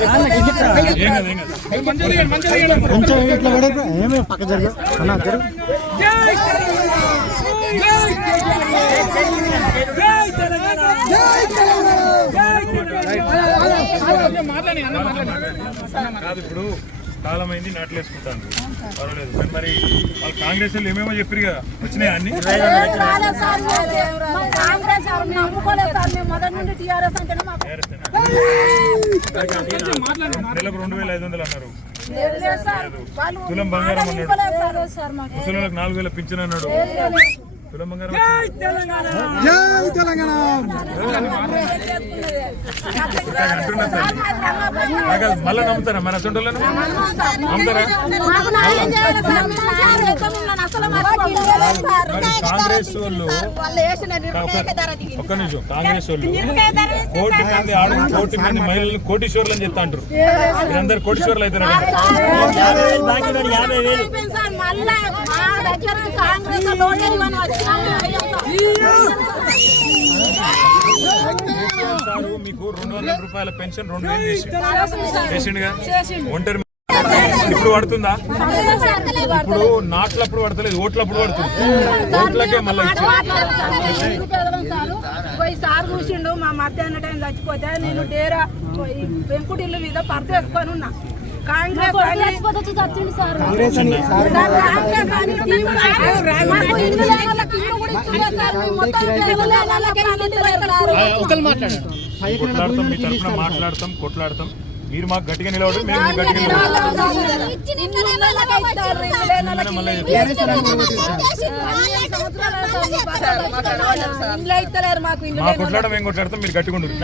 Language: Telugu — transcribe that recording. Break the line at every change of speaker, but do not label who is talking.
కాదు, ఏం కాదు.
కొంచెం ఇట్లా పడే ఏమి పక్క జరుగు అన్న జరుగు
కాదు ఇప్పుడు కాలం అయింది నాట్లు వేసుకుంటాను పర్వాలేదు. కానీ మరి వాళ్ళు కాంగ్రెస్ వాళ్ళు ఏమేమో చెప్పారు కదా వచ్చినాయి అన్ని?
కాంగ్రెస్ సార్ నమ్ముకోలేదు సార్. మేము మొదటి నుండి టీఆర్ఎస్ మాకు
నెలకు రెండు వేల ఐదు వందలు అన్నారు. తులం బంగారం అన్నాడు. ముసలిళ్ళకి నాలుగు వేల పింఛన్ అన్నాడు. తులం బంగారం మళ్ళా నమ్ముతారా? మరి అసలు నమ్ముతారా కాంగ్రెస్ వాళ్ళు ఒక్క నిమిషం. కాంగ్రెస్ వాళ్ళు కోటి మంది ఆడ కోటి మంది మహిళలు కోటీశ్వర్లు అని చెప్తా అంటారు. మీరందరు కోటీశ్వర్లు అవుతారు మీకు రెండు వందల రూపాయల పెన్షన్ రెండు వేలు చేసి చేసిండుగా? ఒంటరి ఇప్పుడు పడుతుందా? ఇప్పుడు నాట్లప్పుడు పడతలేదు ఓట్లప్పుడు పడుతుంది. ఓట్లకే మళ్ళీ
పోయి సార్ చూసిండు మా మధ్యాహ్న టైం చచ్చిపోతే నేను డేరా ఈ పెంకుటిల్లు మీద పర్దేసుకొని ఉన్నా.
కొట్లాడతాం మీ తరఫున మాట్లాడతాం కొట్లాడతాం. మీరు మాకు గట్టిగా నిలవడం మేము మీకు గట్టిగా
ఇండ్లు
మా
లేని
కొట్లాడడం ఏం కొట్లాడతాం? మీరు గట్టిగా ఉండరు